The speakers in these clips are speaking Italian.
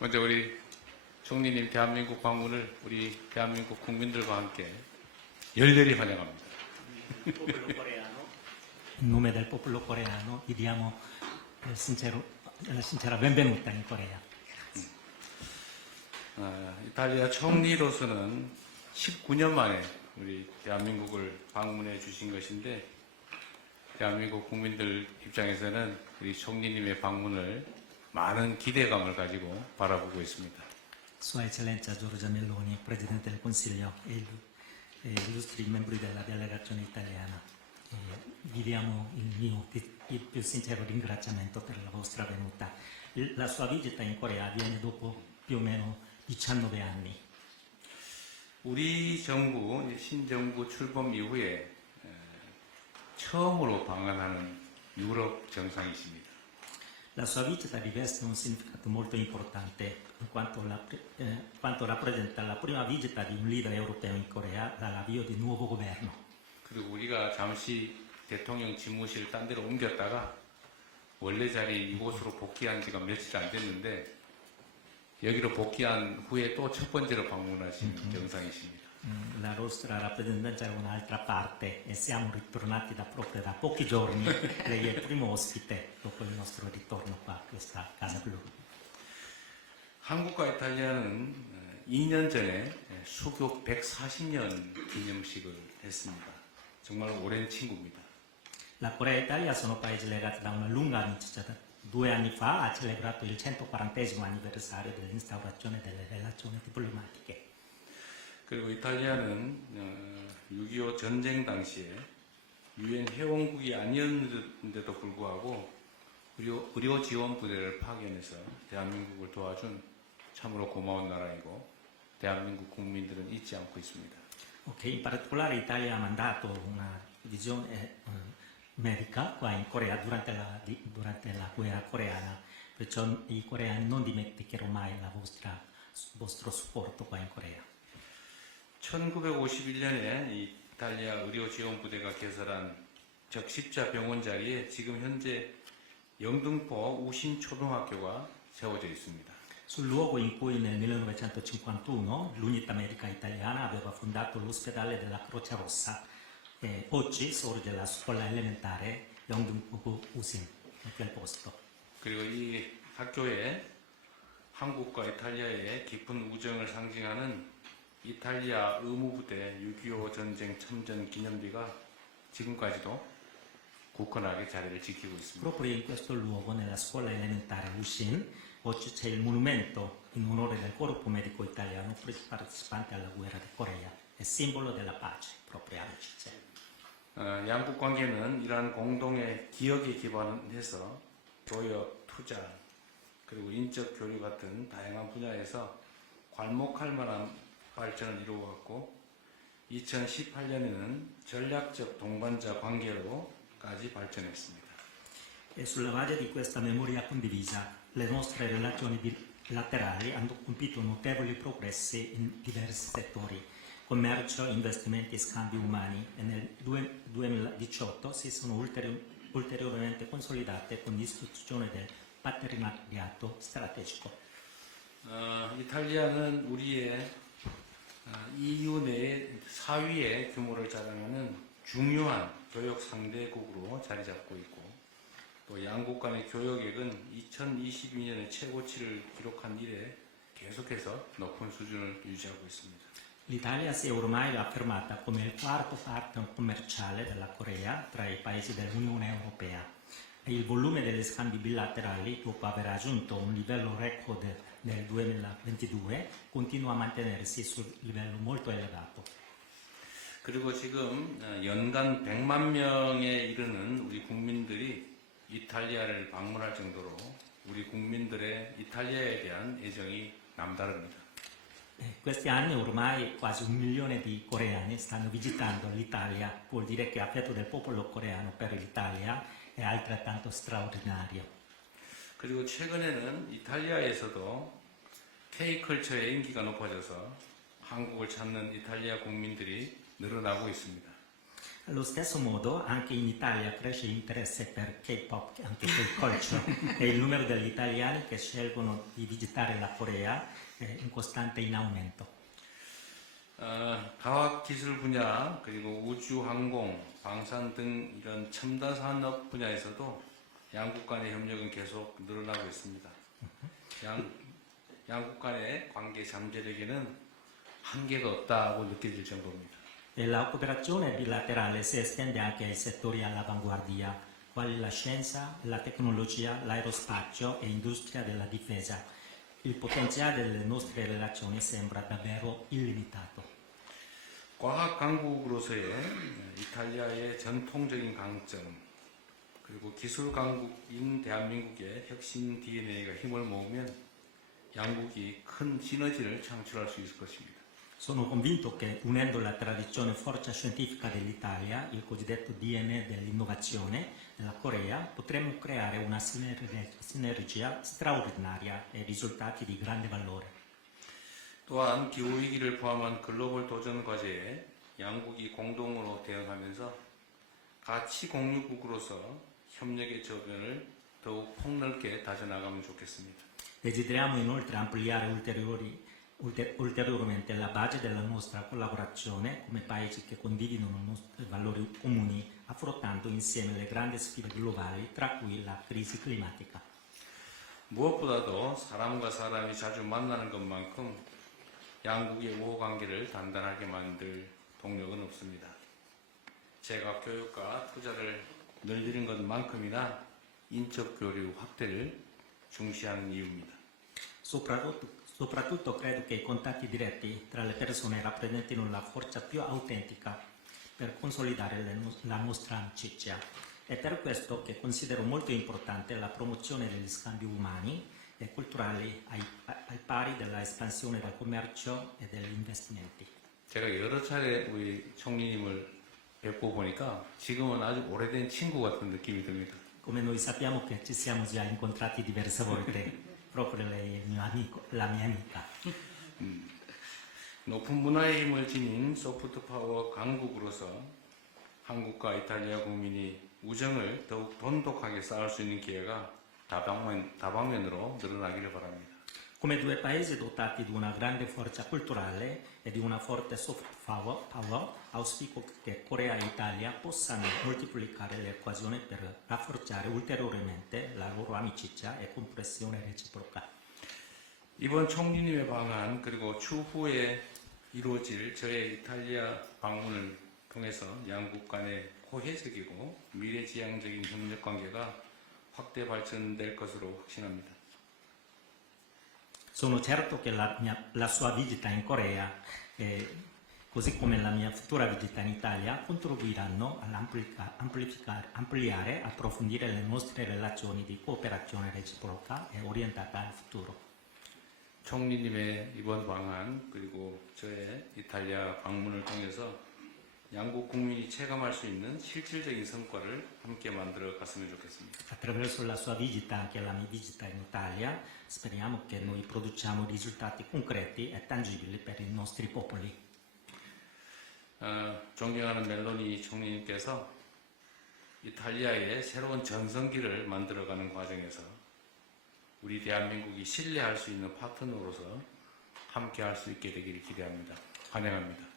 먼저 우리 총리님 대한민국 방문을 우리 대한민국 국민들과 함께 열렬히 환영합니다. In nome del popolo coreano gli diamo la sincera benvenuta in Corea. 이탈리아 총리로서는 19년 만에 우리 대한민국을 방문해 주신 것인데 대한민국 국민들 입장에서는 우리 총리님의 방문을 많은 기대감을 가지고 바라보고 있습니다. Sua Eccellenza Giorgia Meloni, Presidente del Consiglio e illustri membri della delegazione italiana, vi diamo il più sincero ringraziamento per la vostra venuta. La sua visita in Corea avviene dopo più o meno 19 anni. 우리 정부, 신정부 출범 이후에 처음으로 방한하는 유럽 정상이십니다. La sua visita riveste un significato molto importante in quanto rappresenta la prima visita di un leader europeo in Corea dall'avvio di un nuovo governo. 그리고 우리가 잠시 대통령 집무실 딴 데로 옮겼다가 원래 자리 이곳으로 복귀한 지가 며칠 안 됐는데 여기로 복귀한 후에 또 첫 번째로 방문하신 정상이십니다. La nostra rappresentanza era un'altra parte e siamo ritornati proprio da pochi giorni. Lei è il primo ospite dopo il nostro ritorno qua a questa Casa Blu. 한국과 이탈리아는 2년 전에 수교 140년 기념식을 했습니다. 정말 오랜 친구입니다. La Corea e l'Italia sono paesi legati da una lunga amicizia. 2 anni fa ha celebrato il 140° anniversario dell'instaurazione delle relazioni diplomatiche. 그리고 이탈리아는 6.25 전쟁 당시에 유엔 회원국이 아니었는데도 불구하고 의료 지원 부대를 파견해서 대한민국을 도와준 참으로 고마운 나라이고 대한민국 국민들은 잊지 않고 있습니다. Okay, in particolare l'Italia ha mandato una divisione medica qua in Corea durante la guerra coreana, perciò i coreani non dimenticherò mai il vostro supporto qua in Corea. 1951년에 이탈리아 의료지원부대가 개설한 적십자 병원 자리에 지금 현재 영등포 우신초등학교가 세워져 있습니다. Sul luogo in cui nel 1951 l'Unità Medica Italiana aveva fondato l'ospedale della Croce Rossa, oggi sorge la scuola elementare 영등포구 우신, in quel posto. 그리고 이 학교에 한국과 이탈리아의 깊은 우정을 상징하는 이탈리아 의무부대 6.25 전쟁 참전 기념비가 지금까지도 굳건하게 자리를 지키고 있습니다. Proprio in questo luogo, nella scuola elementare Ushin, oggi c'è il monumento in onore del corpo medico italiano partecipante alla guerra di Corea, è simbolo della pace, proprio amicizia. 양국 관계는 이러한 공동의 기억에 기반해서 교역, 투자, 그리고 인적 교류 같은 다양한 분야에서 괄목할 만한 발전을 이루어왔고 2018년에는 전략적 동반자 관계로까지 발전했습니다. E sulla base di questa memoria condivisa, le nostre relazioni bilaterali hanno compiuto notevoli progressi in diversi settori, commercio, investimenti e scambi umani, e nel 2018 si sono ulteriormente consolidate con l'istituzione del partenariato strategico. 이탈리아는 우리의 EU 내 4위의 규모를 자랑하는 중요한 교역 상대국으로 자리 잡고 있고 또 양국 간의 교역액은 2022년에 최고치를 기록한 이래 계속해서 높은 수준을 유지하고 있습니다. L'Italia si è ormai affermata come il quarto partner commerciale della Corea tra i paesi dell'Unione Europea e il volume degli scambi bilaterali, dopo aver raggiunto un livello record nel 2022, continua a mantenersi sul livello molto elevato. 그리고 지금 연간 100만 명에 이르는 우리 국민들이 이탈리아를 방문할 정도로 우리 국민들의 이탈리아에 대한 애정이 남다릅니다. Questi anni ormai quasi 1 milione di coreani stanno visitando l'Italia, vuol dire che l'affetto del popolo coreano per l'Italia è altrettanto straordinario. 그리고 최근에는 이탈리아에서도 K컬처의 인기가 높아져서 한국을 찾는 이탈리아 국민들이 늘어나고 있습니다. Allo stesso modo, anche in Italia cresce l'interesse per K-pop, anche per culture, e il numero degli italiani che scelgono di visitare la Corea è in costante in aumento. 과학기술 분야 그리고 우주, 항공, 방산 등 이런 첨단 산업 분야에서도 양국 간의 협력은 계속 늘어나고 있습니다. 양국 간의 관계 잠재력에는 한계가 없다고 느껴질 정도입니다. E la cooperazione bilaterale si estende anche ai settori all'avanguardia, quali la scienza, la tecnologia, l'aerospazio e industria della difesa. Il potenziale delle nostre relazioni sembra davvero illimitato. 과학 강국으로서의 이탈리아의 전통적인 강점 그리고 기술 강국인 대한민국의 혁신 DNA가 힘을 모으면 양국이 큰 시너지를 창출할 수 있을 것입니다. Sono convinto che unendo la tradizione forza scientifica dell'Italia, il cosiddetto DNA dell'innovazione della Corea, potremmo creare una sinergia straordinaria e risultati di grande valore. 또한 기후위기를 포함한 글로벌 도전 과제에 양국이 공동으로 대응하면서 가치 공유국으로서 협력의 저변을 더욱 폭넓게 다져나가면 좋겠습니다. Desideriamo inoltre ampliare ulteriormente la base della nostra collaborazione come paesi che condividono i nostri valori comuni, affrontando insieme le grandi sfide globali, tra cui la crisi climatica. 무엇보다도 사람과 사람이 자주 만나는 것만큼 양국의 우호관계를 단단하게 만들 동력은 없습니다. 제가 교육과 투자를 늘리는 것만큼이나 인적 교류 확대를 중시하는 이유입니다. Soprattutto credo che i contatti diretti tra le persone rappresentino la forza più autentica per consolidare la nostra amicizia. È per questo che considero molto importante la promozione degli scambi umani e culturali ai pari della espansione del commercio e degli investimenti. 제가 여러 차례 우리 총리님을 뵙고 보니까 지금은 아주 오래된 친구 같은 느낌이 듭니다. Come noi sappiamo che ci siamo già incontrati diverse volte, proprio lei è il mio amico, la mia amica. 높은 문화의 힘을 지닌 소프트 파워 강국으로서 한국과 이탈리아 국민이 우정을 더욱 돈독하게 쌓을 수 있는 기회가 다방면으로 늘어나기를 바랍니다. Come due paesi dotati di una grande forza culturale e di una forte soft power, auspico che Corea e Italia possano moltiplicare le occasioni per rafforzare ulteriormente la loro amicizia e comprensione reciproca. 이번 총리님의 방한 그리고 추후에 이루어질 저의 이탈리아 방문을 통해서 양국 간의 호혜적이고 미래지향적인 협력 관계가 확대 발전될 것으로 확신합니다. Sono certo che la sua visita in Corea, così come la mia futura visita in Italia, contribuiranno ampliare e approfondire le nostre relazioni di cooperazione reciproca e orientata al futuro. 총리님의 이번 방한 그리고 저의 이탈리아 방문을 통해서 양국 국민이 체감할 수 있는 실질적인 성과를 함께 만들어 갔으면 좋겠습니다. Attraverso la sua visita, anche la mia visita in Italia, speriamo che noi produciamo risultati concreti e tangibili per i nostri popoli. 존경하는 멜로니 총리님께서 이탈리아의 새로운 전성기를 만들어가는 과정에서 우리 대한민국이 신뢰할 수 있는 파트너로서 함께 할 수 있게 되기를 기대합니다. 환영합니다.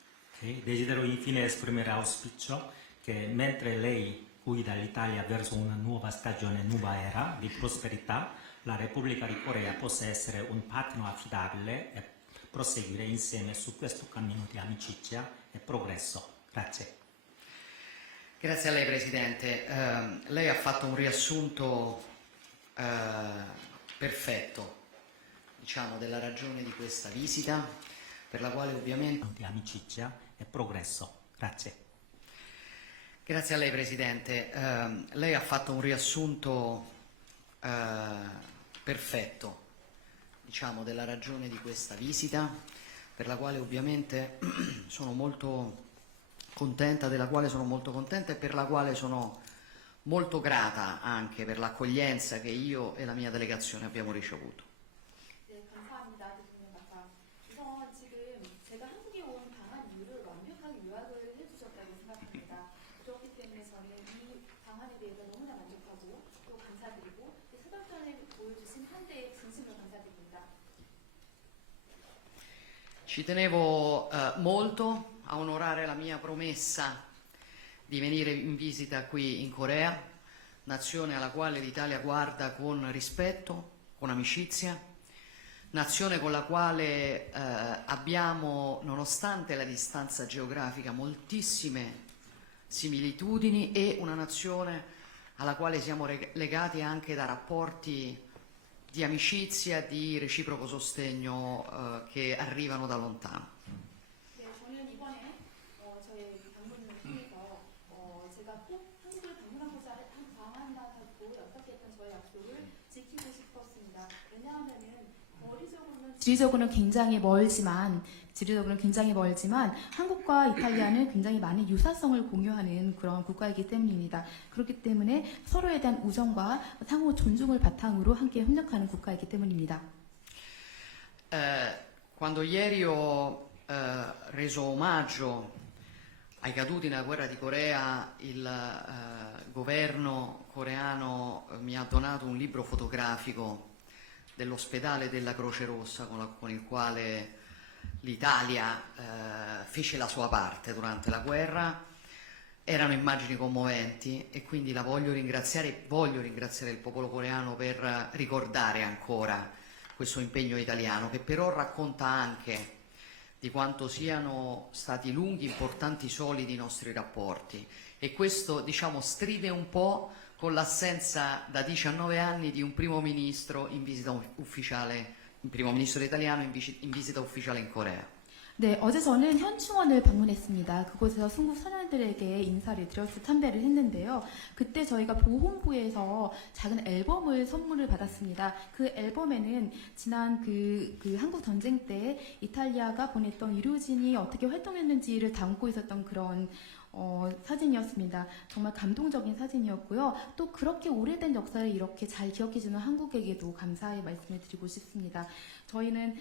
Desidero infine esprimere auspicio che mentre lei guida l'Italia verso una nuova stagione, nuova era di prosperità, la Repubblica di Corea possa essere un partner affidabile e proseguire insieme su questo cammino di amicizia e progresso. Grazie. Grazie a lei Presidente. Lei ha fatto un riassunto perfetto, diciamo, della ragione di questa visita, per la quale ovviamente... Di amicizia e progresso. Grazie. Grazie a lei Presidente. Lei ha fatto un riassunto perfetto, diciamo, della ragione di questa visita, per la quale ovviamente sono molto contenta, della quale sono molto contenta e per la quale sono molto grata anche per l'accoglienza che io e la mia delegazione abbiamo ricevuto. 네, 감사합니다. 대통령 마사. 우선 지금 제가 한국에 온 방한 이유를 완벽하게 요약을 해주셨다고 생각합니다. 좀 방안에 대해서 너무나 만족하고 또 감사드리고 소방전에 보여주신 한대의 진심으로 감사드립니다. Ci tenevo molto a onorare la mia promessa di venire in visita qui in Corea, nazione alla quale l'Italia guarda con rispetto, con amicizia, nazione con la quale abbiamo, nonostante la distanza geografica, moltissime similitudini e una nazione alla quale siamo legati anche da rapporti di amicizia, di reciproco sostegno che arrivano da lontano. 네, 저는 이번에 저의 방문을 통해서 제가 꼭 한국을 방문하고자 방한다고 약속했던 저의 약속을 지키고 싶었습니다. 왜냐하면은 지리적으로는 굉장히 멀지만 한국과 이탈리아는 굉장히 많은 유사성을 공유하는 그런 국가이기 때문입니다. 그렇기 때문에 서로에 대한 우정과 상호 존중을 바탕으로 함께 협력하는 국가이기 때문입니다. Quando ieri ho reso omaggio ai caduti nella guerra di Corea, il governo coreano mi ha donato un libro fotografico dell'ospedale della Croce Rossa con il quale l'Italia fece la sua parte durante la guerra. Erano immagini commoventi e quindi voglio ringraziare il popolo coreano per ricordare ancora questo impegno italiano, che però racconta anche di quanto siano stati lunghi, importanti, solidi i nostri rapporti, e questo, diciamo, stride un po' con l'assenza da 19 anni di un primo ministro in visita ufficiale, un primo ministro italiano in visita ufficiale in Corea. 네, 어제 저는 현충원을 방문했습니다. 그곳에서 순국 선열들에게 인사를 드렸을 참배를 했는데요. 그때 저희가 보훈부에서 작은 앨범을 선물을 받았습니다. 그 앨범에는 지난 그 한국 전쟁 때 이탈리아가 보냈던 의료진이 어떻게 활동했는지를 담고 있었던 그런 사진이었습니다. 정말 감동적인 사진이었고요. 또 그렇게 오래된 역사를 이렇게 잘 기억해주는 한국에게도 감사의 말씀을 드리고 싶습니다. 저희는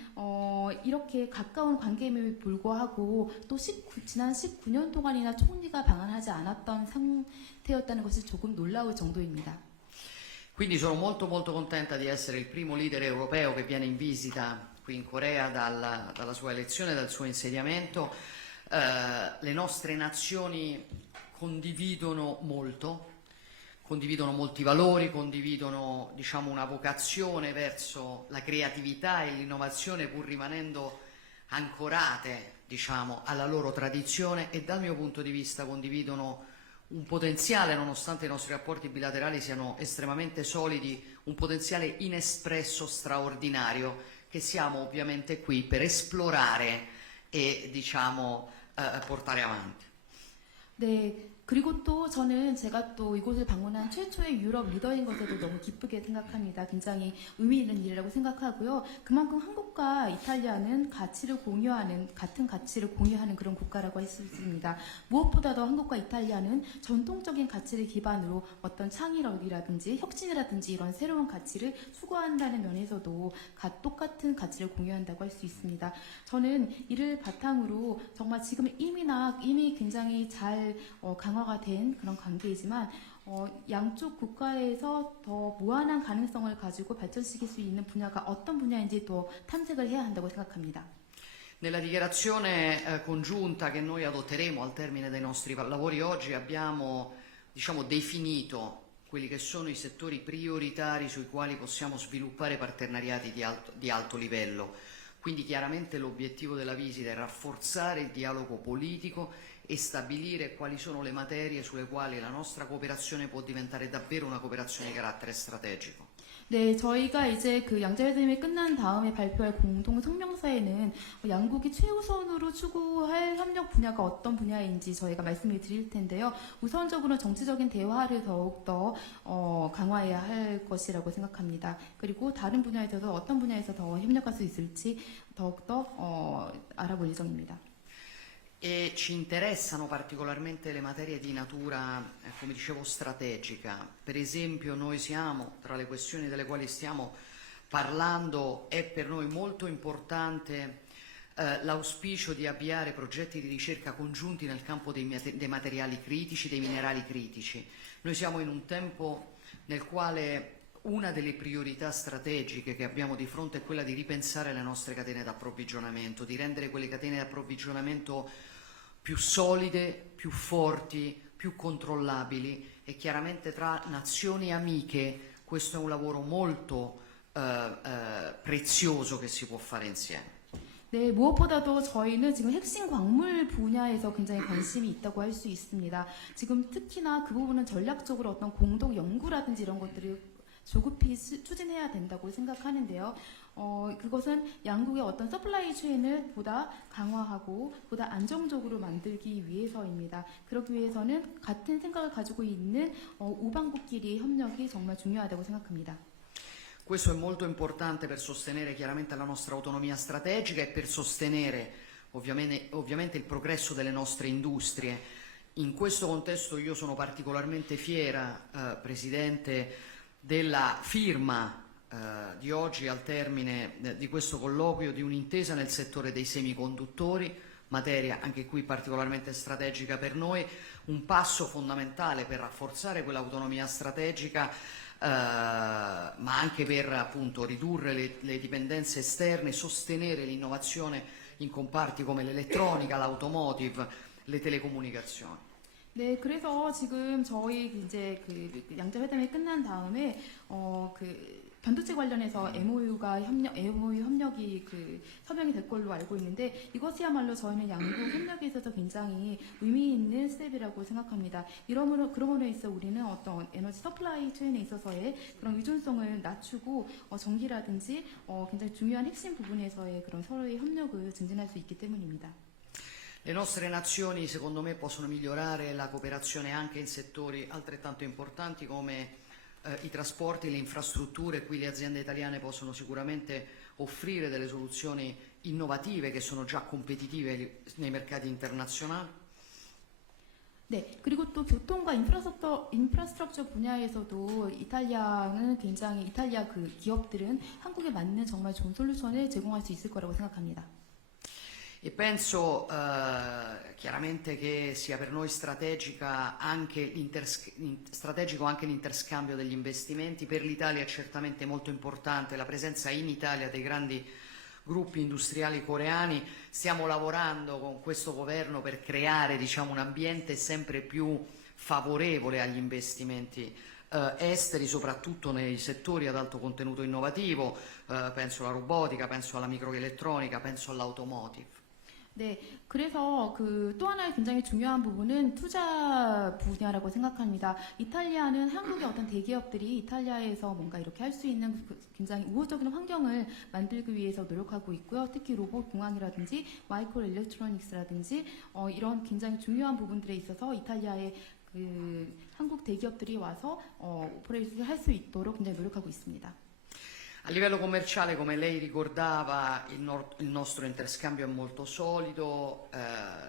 이렇게 가까운 관계임에도 불구하고 또 지난 19년 동안이나 총리가 방한하지 않았던 상태였다는 것이 조금 놀라울 정도입니다. Quindi sono molto contenta di essere il primo leader europeo che viene in visita qui in Corea dalla sua elezione, dal suo insediamento. Le nostre nazioni condividono molti valori, condividono, diciamo, una vocazione verso la creatività e l'innovazione, pur rimanendo ancorate, diciamo, alla loro tradizione, e dal mio punto di vista condividono un potenziale, nonostante i nostri rapporti bilaterali siano estremamente solidi, un potenziale inespresso straordinario che siamo ovviamente qui per esplorare e, diciamo, portare avanti. 네, 그리고 또 저는 제가 또 이곳을 방문한 최초의 유럽 리더인 것에도 너무 기쁘게 생각합니다. 굉장히 의미 있는 일이라고 생각하고요. 그만큼 한국과 이탈리아는 같은 가치를 공유하는 그런 국가라고 할 수 있습니다. 무엇보다도 한국과 이탈리아는 전통적인 가치를 기반으로 어떤 창의력이라든지 혁신이라든지 이런 새로운 가치를 추구한다는 면에서도 똑같은 가치를 공유한다고 할 수 있습니다. 저는 이를 바탕으로 정말 지금 이미 굉장히 잘 강화가 된 그런 관계이지만 양쪽 국가에서 더 무한한 가능성을 가지고 발전시킬 수 있는 분야가 어떤 분야인지 또 탐색을 해야 한다고 생각합니다. Nella dichiarazione congiunta che noi adotteremo al termine dei nostri lavori oggi abbiamo, diciamo, definito quelli che sono i settori prioritari sui quali possiamo sviluppare partenariati di alto livello. Quindi chiaramente l'obiettivo della visita è rafforzare il dialogo politico e stabilire quali sono le materie sulle quali la nostra cooperazione può diventare davvero una cooperazione di carattere strategico. 네, 저희가 이제 그 양자회담이 끝난 다음에 발표할 공동 성명서에는 양국이 최우선으로 추구할 협력 분야가 어떤 분야인지 저희가 말씀을 드릴 텐데요. 우선적으로 정치적인 대화를 더욱더 강화해야 할 것이라고 생각합니다. 그리고 다른 분야에서도 어떤 분야에서 더 협력할 수 있을지 더욱더 알아볼 예정입니다. E ci interessano particolarmente le materie di natura, come dicevo, strategica. Per esempio, noi siamo, tra le questioni delle quali stiamo parlando, è per noi molto importante l'auspicio di avviare progetti di ricerca congiunti nel campo dei materiali critici, dei minerali critici. Noi siamo in un tempo nel quale una delle priorità strategiche che abbiamo di fronte è quella di ripensare le nostre catene d'approvvigionamento, di rendere quelle catene d'approvvigionamento più solide, più forti, più controllabili, e chiaramente tra nazioni amiche questo è un lavoro molto prezioso che si può fare insieme. 네, 무엇보다도 저희는 지금 핵심 광물 분야에서 굉장히 관심이 있다고 할 수 있습니다. 지금 특히나 그 부분은 전략적으로 어떤 공동 연구라든지 이런 것들을 조급히 추진해야 된다고 생각하는데요. 그것은 양국의 어떤 서플라이 체인을 보다 강화하고 보다 안정적으로 만들기 위해서입니다. 그러기 위해서는 같은 생각을 가지고 있는 우방국끼리 협력이 정말 중요하다고 생각합니다. Questo è molto importante per sostenere chiaramente la nostra autonomia strategica e per sostenere ovviamente il progresso delle nostre industrie. In questo contesto io sono particolarmente fiera, Presidente, della firma di oggi al termine di questo colloquio di un'intesa nel settore dei semiconduttori, materia anche qui particolarmente strategica per noi, un passo fondamentale per rafforzare quell'autonomia strategica, ma anche per appunto ridurre le dipendenze esterne, sostenere l'innovazione in comparti come l'elettronica, l'automotive, le telecomunicazioni. 네, 그래서 지금 저희 이제 그 양자 회담이 끝난 다음에 반도체 관련해서 MOU 협력이 서명이 될 걸로 알고 있는데 이것이야말로 저희는 양국 협력에 있어서 굉장히 의미 있는 스텝이라고 생각합니다. 그러므로 해서 우리는 어떤 에너지 서플라이 체인에 있어서의 그런 의존성을 낮추고 전기라든지 굉장히 중요한 핵심 부분에서의 그런 서로의 협력을 증진할 수 있기 때문입니다. Le nostre nazioni, secondo me, possono migliorare la cooperazione anche in settori altrettanto importanti come i trasporti, le infrastrutture. Qui le aziende italiane possono sicuramente offrire delle soluzioni innovative che sono già competitive nei mercati internazionali. 네, 그리고 또 교통과 인프라스트럭처 분야에서도 이탈리아 그 기업들은 한국에 맞는 정말 좋은 솔루션을 제공할 수 있을 거라고 생각합니다. E penso chiaramente che sia per noi strategico anche l'interscambio degli investimenti. Per l'Italia è certamente molto importante la presenza in Italia dei grandi gruppi industriali coreani. Stiamo lavorando con questo governo per creare, diciamo, un ambiente sempre più favorevole agli investimenti esteri, soprattutto nei settori ad alto contenuto innovativo, penso alla robotica, penso alla microelettronica, penso all'automotive. 네, 그래서 또 하나의 굉장히 중요한 부분은 투자 분야라고 생각합니다. 이탈리아는 한국의 어떤 대기업들이 이탈리아에서 뭔가 이렇게 할 수 있는 굉장히 우호적인 환경을 만들기 위해서 노력하고 있고요. 특히 로봇 공학이라든지 마이크로 일렉트로닉스라든지 이런 굉장히 중요한 bu분들에 있어서 이탈리아의 한국 대기업들이 와서 오퍼레이션을 할 수 있도록 굉장히 노력하고 있습니다. A livello commerciale, come lei ricordava, il nostro interscambio è molto solido,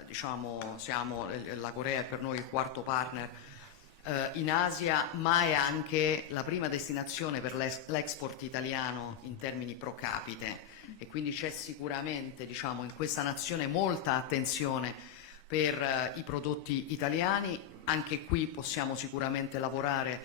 diciamo, la Corea è per noi il quarto partner in Asia, ma è anche la prima destinazione per l'export italiano in termini pro capite, e quindi c'è sicuramente, diciamo, in questa nazione molta attenzione per i prodotti italiani. Anche qui possiamo sicuramente lavorare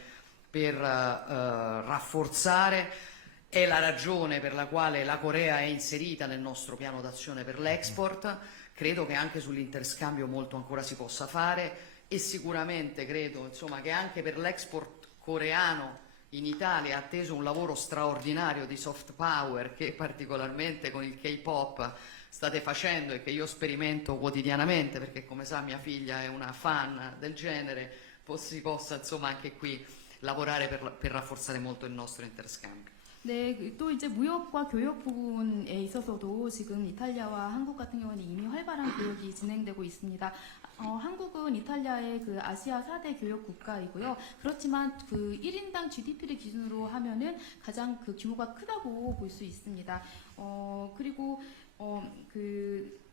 per rafforzare. È la ragione per la quale la Corea è inserita nel nostro piano d'azione per l'export. Credo che anche sull'interscambio molto ancora si possa fare, e sicuramente credo, insomma, che anche per l'export coreano in Italia è atteso un lavoro straordinario di soft power che particolarmente con il K-pop state facendo e che io sperimento quotidianamente, perché come sa mia figlia è una fan del genere. Si possa insomma anche qui lavorare per rafforzare molto il nostro interscambio. 네, 또 이제 무역과 교역 부분에 있어서도 지금 이탈리아와 한국 같은 경우는 이미 활발한 교역이 진행되고 있습니다. 한국은 이탈리아의 아시아 4대 교역 국가이고요. 그렇지만 1인당 GDP를 기준으로 하면은 가장 규모가 크다고 볼 수 있습니다. 그리고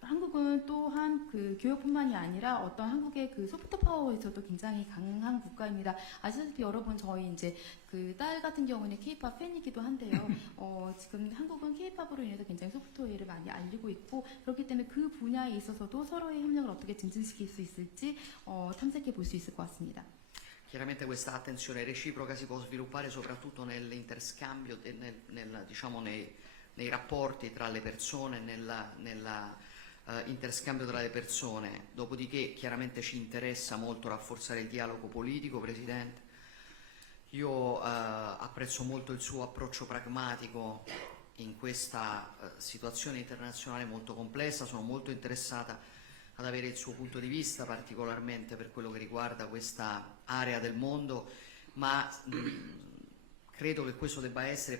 한국은 또한 그 교육뿐만이 아니라 어떤 한국의 그 소프트 파워에서도 굉장히 강한 국가입니다. 아시다시피 여러분 저희 이제 그 딸 같은 경우는 K-팝 팬이기도 한데요. 지금 한국은 K-팝으로 인해서 굉장히 소프트웨어를 많이 알리고 있고 그렇기 때문에 그 분야에 있어서도 서로의 협력을 어떻게 증진시킬 수 있을지 탐색해 볼 수 있을 것 같습니다. Chiaramente questa attenzione reciproca si può sviluppare soprattutto nell'interscambio, diciamo nei rapporti tra le persone, interscambio tra le persone. Dopodiché chiaramente ci interessa molto rafforzare il dialogo politico, Presidente. Io apprezzo molto il suo approccio pragmatico in questa situazione internazionale molto complessa, sono molto interessata ad avere il suo punto di vista, particolarmente per quello che riguarda questa area del mondo, ma credo che questo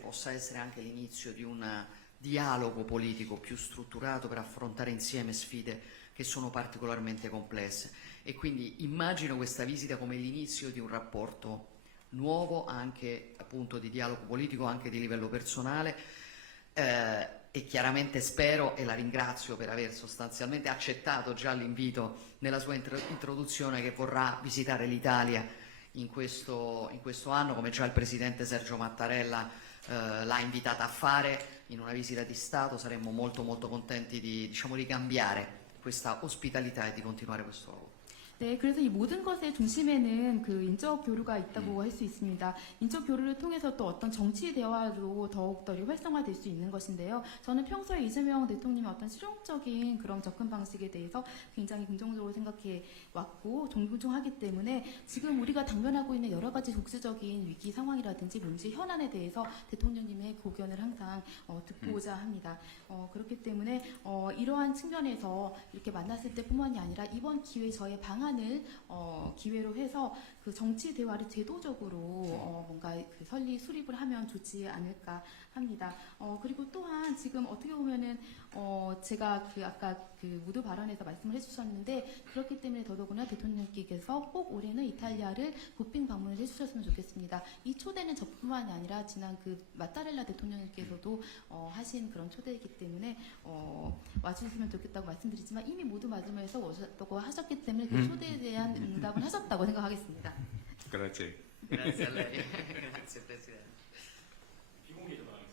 possa essere anche l'inizio di un dialogo politico più strutturato per affrontare insieme sfide che sono particolarmente complesse. E quindi immagino questa visita come l'inizio di un rapporto nuovo, anche appunto di dialogo politico, anche di livello personale, e chiaramente spero, e la ringrazio per aver sostanzialmente accettato già l'invito nella sua introduzione, che vorrà visitare l'Italia in questo anno, come già il Presidente Sergio Mattarella l'ha invitata a fare in una visita di Stato. Saremmo molto molto contenti di ricambiare questa ospitalità e di continuare questo lavoro. 네, 그래서 이 모든 것의 중심에는 그 인적 교류가 있다고 할 수 있습니다. 인적 교류를 통해서 또 어떤 정치 대화로 더욱더 활성화될 수 있는 것인데요. 저는 평소에 이재명 대통령의 어떤 실용적인 그런 접근 방식에 대해서 굉장히 긍정적으로 생각해 왔고 존중하기 때문에 지금 우리가 당면하고 있는 여러 가지 국제적인 위기 상황이라든지 문제 현안에 대해서 대통령님의 고견을 항상 듣고자 합니다. 그렇기 때문에 이러한 측면에서 이렇게 만났을 때뿐만이 아니라 이번 기회 저의 방안을 기회로 해서 그 정치 대화를 제도적으로 뭔가 그 수립을 하면 좋지 않을까 합니다. 그리고 또한 지금 어떻게 보면은 제가 그 아까 그 무드 발언에서 말씀을 해주셨는데 그렇기 때문에 더더구나 대통령께서 꼭 올해는 이탈리아를 국빈 방문을 해주셨으면 좋겠습니다. 이 초대는 저뿐만이 아니라 지난 그 마타렐라 대통령께서도 하신 그런 초대이기 때문에 와주셨으면 좋겠다고 말씀드리지만 이미 모두 맞으면서 오셨다고 하셨기 때문에 그 초대에 대한 응답을 하셨다고 생각하겠습니다. 그렇지. Grazie a lei. Grazie Presidente. 비공개적으로